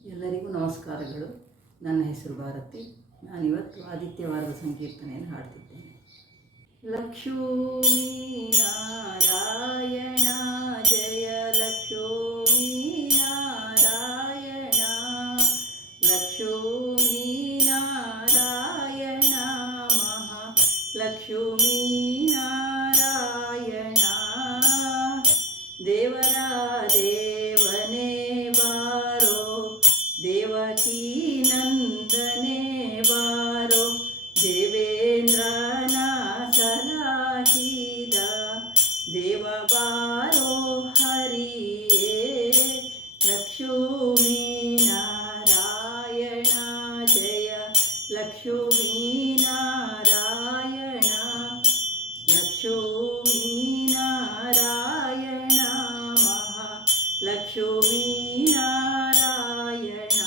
ಎಲ್ಲರಿಗೂ ನಮಸ್ಕಾರಗಳು. ನನ್ನ ಹೆಸರು ಭಾರತಿ. ನಾನಿವತ್ತು ಆದಿತ್ಯವಾರದ ಸಂಕೀರ್ತನೆಯನ್ನು ಹಾಡ್ತಿದ್ದೇನೆ. ಲಕ್ಷ್ಮೀ ನಾರಾಯಣ ಜಯ ಲಕ್ಷ್ಮೀ ನಾರಾಯಣ, ಲಕ್ಷ್ಮೀ ನಾರಾಯಣ ಮಹಾ ಲಕ್ಷ್ಮೀ ನಾರಾಯಣ. ದೇವರ ದೇವನೇ ಬಾರೋ, ದೇವಕೀ ನಂದನೆ ಬಾರೋ, ದೇವೇಂದ್ರನ ಸಲಾಹಿದ ದೇವ ಬಾರೋ ಹರಿಯೇ. ಲಕ್ಷ್ಮೀ ನಾರಾಯಣ ಜಯ ಲಕ್ಷ್ಮೀ ನಾರಾಯಣ, ಲಕ್ಷ್ಮೀ ನಾರಾಯಣ ಮಹಾ ಲಕ್ಷ್ಮೀ ನಾರಾಯಣ.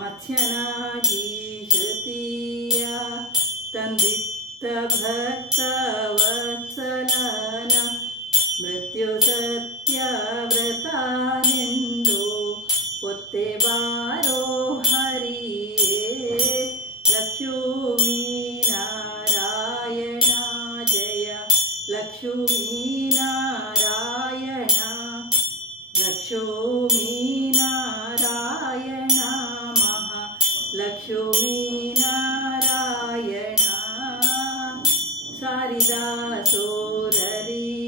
ಮತ್ಸ್ಯನಾಗಿ ಶ್ರುತಿಯ ತಂದಿತ್ತ ಭಕ್ತ ವತ್ಸಲನ, ಮೃತ್ಯು ಸತ್ಯ ವ್ರತನೆಂದು ಒತ್ತೆ ಬಾರೋ ಹರಿಯೇ. ಲಕ್ಷ್ಮೀ ನಾರಾಯಣ ಜಯ ಲಕ್ಷ್ಮೀ ನಾರಾಯಣ, ಲಕ್ಷ್ಮೀ ನಾರಾಯಣ ಮಹಾ ಲಕ್ಷ್ಮೀ ನಾರಾಯಣ. ಸಾರಿದ ಸೋರರಿಗಾಗಿ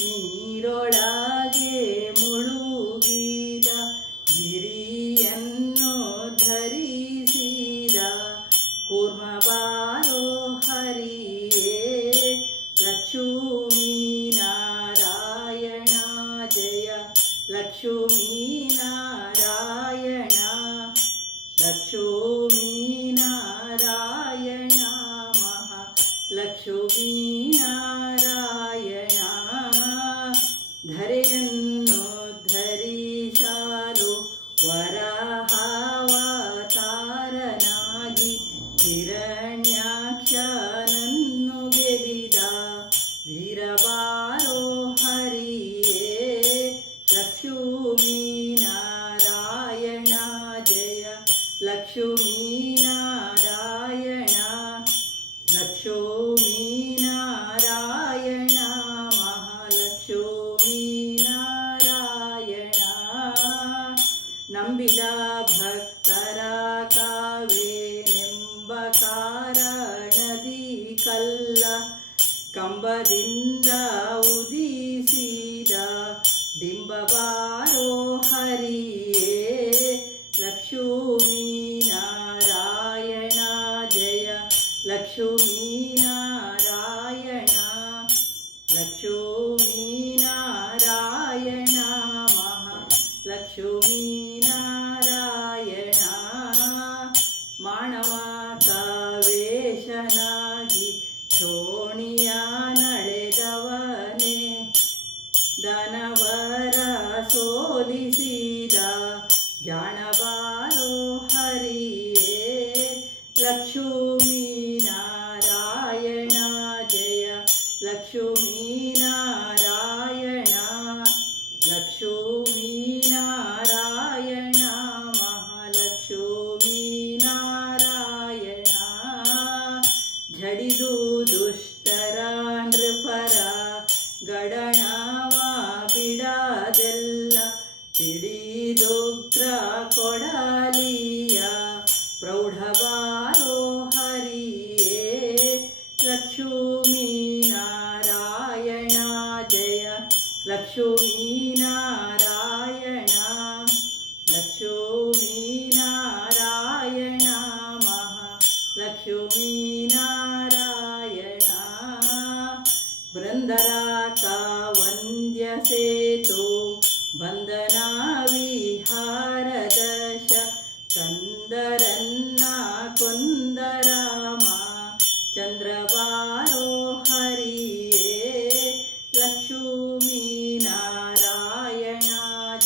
ನೀರೊಳಗೆ ಮುಳುಗಿದ, ಗಿರಿಯನ್ನು ಧರಿಸಿದ ಕೂರ್ಮ ಬಾರೋ ಹರಿಯೇ. ಲಕ್ಷ್ಮೀ ನಾರಾಯಣ ಜಯ ಲಕ್ಷ್ಮೀ ನಾರಾಯಣ, ಲಕ್ಷ್ಮೀ ನಾರಾಯಣ ಮಹಾ ಲಕ್ಷ್ಮೀ ನಾರಾಯಣ. ಧರೆಯನ್ನು ಧರಿಸಲು ವರಾಹಾವತಾರನಾಗಿ, ಹಿರಣ್ಯಾಕ್ಷನನ್ನು ಗೆದಿದ ಧೀರ ಬಾರೋ ಹರಿಯೇ. ಲಕ್ಷ್ಮೀ ನಾರಾಯಣ ಜಯ ಲಕ್ಷ್ಮೀ ನಾರಾಯಣ, ಲಕ್ಷ್ಮೀ ನಾರಾಯಣ ಮಹಾಲಕ್ಷ್ಮೀ ನಾರಾಯಣ. ನಂಬಿದ ಭಕ್ತರ ಕಾವೇನೆಂಬ ಕಾರಣದಿ ಕಲ್ಲ ಕಂಬದಿಂದ ಉದಿಸಿದ ಡಿಂಬ ಬಾರೋ ಹರಿಯೇ. ಲಕ್ಷ್ಮೀ ನಾರಾಯಣ ಜಯ ಲಕ್ಷ್ಮೀ ನಾರಾಯಣ, ಲಕ್ಷ್ಮೀ ನಾರಾಯಣ ಮಹಾ ಲಕ್ಷ್ಮೀ ನಾರಾಯಣ. ಮಾನವ ಕಾವೇಶನಾಗಿ ಶೋಣಿಯ ನಡೆದವನೇ, ದನವರ ಸೋಲಿಸಿದ ಜಾಣ ಬಾರೋ ಹರಿಯೇ. ಲಕ್ಷ್ಮೀ ನಾರಾಯಣ ಜಯ ಲಕ್ಷ್ಮೀ ನಾರಾಯಣ, ಲಕ್ಷ್ಮೀ ನಾರಾಯಣ ಮಹಾಲಕ್ಷ್ಮೀ ನಾರಾಯಣ. ಝಡಿದು ದುಷ್ಟರ ನೃಪರ ಗಡಣವ ಬಿಡದೆಲ್ಲ, ಹಿಡಿದೋಗ್ರ ಕೊಡಲಿಯ ಪ್ರೌಢ ಬಾರೋ ಹರಿಯೇ. ಲಕ್ಷ್ಮೀ ನಾರಾಯಣ ಜಯ ಲಕ್ಷ್ಮೀ ನಾರಾಯಣ, ಲಕ್ಷ್ಮೀ ನಾರಾಯಣ ಮಹಾ ಲಕ್ಷ್ಮೀ ನಾರಾಯಣ. ಬೃಂದರ ಕಾವಂದ್ಯ ಸೇತು ಬಂಧನ ವಿಹಾರದಶ, ಕಂದರನ್ನ ಕೊಂದರಾಮ ಚಂದ್ರ ಬಾರೋ ಹರಿಯೇ. ಲಕ್ಷ್ಮೀ ನಾರಾಯಣ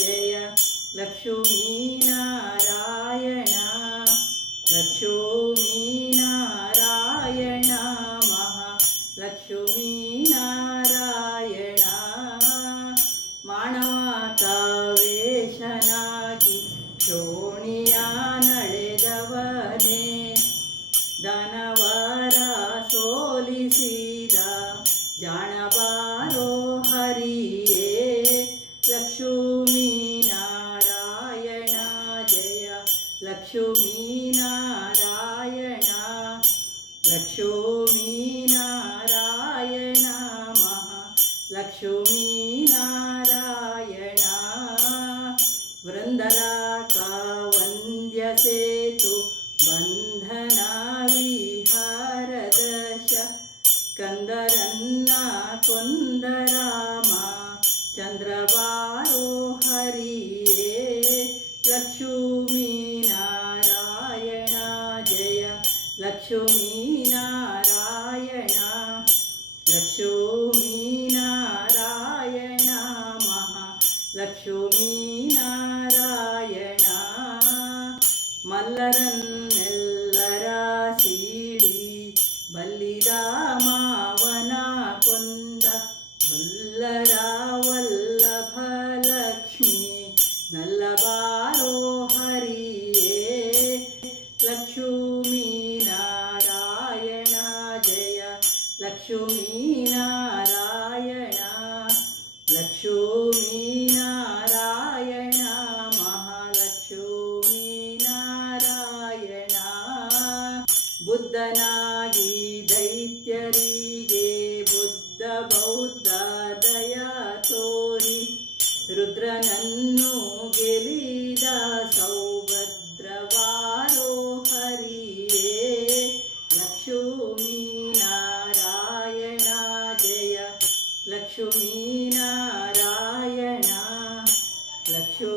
ಜಯ ಲಕ್ಷ್ಮೀ ನಾರಾಯಣ, ಲಕ್ಷ್ಮೀ ನಾರಾಯಣ ಮಹಾ ಲಕ್ಷ್ಮೀ ನಾರಾಯಣ. ಮಾನವ ಕಾವೇಶನ ಲಕ್ಷ್ಮೀನಾರಾಯಣ ಲಕ್ಷ್ಮೀನಾರಾಯಣ ಲಕ್ಷ್ಮೀನಾರಾಯಣ ವೃಂದರಾಕ ವಂದ್ಯ ಸೇತು ಬಂಧನ ವಿಹಾರದಶ ಕಂದರನ್ನ ಕೊಂದರಾಮ ಚಂದ್ರವಾರೋ ಹರಿಯೇ ಲಕ್ಷ್ಮೀನಾರಾಯಣ ಜಯ ಲಕ್ಷ್ಮೀನಾರಾಯಣ ಲಕ್ಷ್ಮೀನಾರಾಯಣ ಲಕ್ಷ್ಮೀನಾರಾಯಣ ಮಲ್ಲರನ್ನೆಲ್ಲರ ಸೀಳಿ ಬಲ್ಲಿದ ಮಾವನ ಕೊಂದ ವಲ್ಲರ ವಲ್ಲಭ ಲಕ್ಷ್ಮೀ ನಲ್ಲಬಾರೋ ಹರಿಯೇ ಲಕ್ಷ್ಮೀನಾರಾಯಣ ಜಯ ಲಕ್ಷ್ಮೀನಾರಾಯಣ ಲಕ್ಷ್ಮೀನಾರಾಯಣ ಮಹಾಲಕ್ಷ್ಮೀನಾರಾಯಣ ಬುದ್ಧನಾಗಿ ದೈತ್ಯರಿಗೆ ಬುದ್ಧ ಬೌದ್ಧ ದಯ ತೋರಿ ರುದ್ರನನ್ನು ಗೆಲಿದ ಸೌಭದ್ರವಾರೋ ಹರಿಯೇ ಲಕ್ಷ್ಮೀನಾರಾಯಣ ಜಯ ಲಕ್ಷ್ಮೀನಾರಾಯಣ ಲಕ್ಷ್ಮೀನಾರಾಯಣ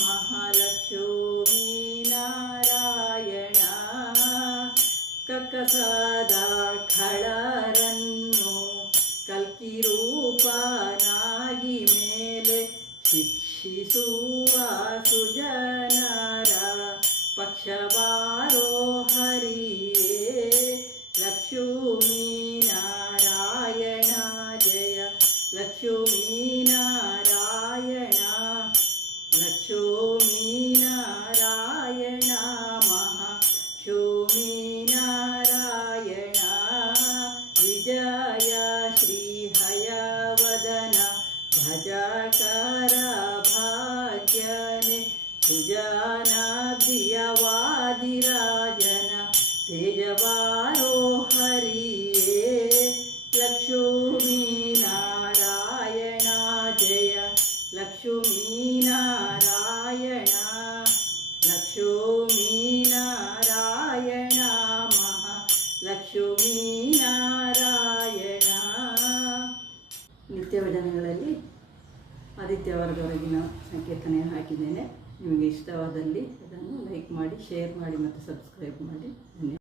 ಮಹಾಲಕ್ಷ್ಮೀನಾರಾಯಣ ಕಕ್ಕಸದ ಖಳರನ್ನು ಕಲ್ಕಿರೂಪನಾಗಿ ಮೇಲೆ ಶಿಕ್ಷಿಸುವ ಸುಜನರ ಪಕ್ಷವಾರೋ ಹರಿಯೇ ಲಕ್ಷ್ಮೀನಾರಾಯಣ ಜಯ ಲಕ್ಷ್ಮೀನಾರಾಯಣ ಲಕ್ಷ್ಮೀನಾರಾಯಣ ಮಹಾಲಕ್ಷ್ಮೀನಾರಾಯಣ ವಿಜಯ ಶ್ರೀ ಹಯವದನ ಭಜಕರ ಭಾಗ್ಯನೆ ಸುಜನಾಭಿಯವಾದಿರಾಜನ ತೇಜವಾರೋ ಹರಿಯೇ ಲಕ್ಷ್ಮೀನಾರಾಯಣ ಜಯ ಲಕ್ಷ್ಮೀನಾರಾಯಣ ಲಕ್ಷ್ಮೀನಾರಾಯಣ ಮಹಾಲಕ್ಷ್ಮೀನಾರಾಯಣ ನಿತ್ಯ ಭಜನೆಗಳಲ್ಲಿ ಆದಿತ್ಯವರದವರೆಗಿನ ಸಂಕೀರ್ತನೆ ಹಾಕಿದ್ದೇನೆ. ನಿಮಗೆ ಇಷ್ಟವಾದಲ್ಲಿ ಅದನ್ನು ಲೈಕ್ ಮಾಡಿ, ಶೇರ್ ಮಾಡಿ ಮತ್ತು ಸಬ್ಸ್ಕ್ರೈಬ್ ಮಾಡಿ. ಧನ್ಯವಾದ.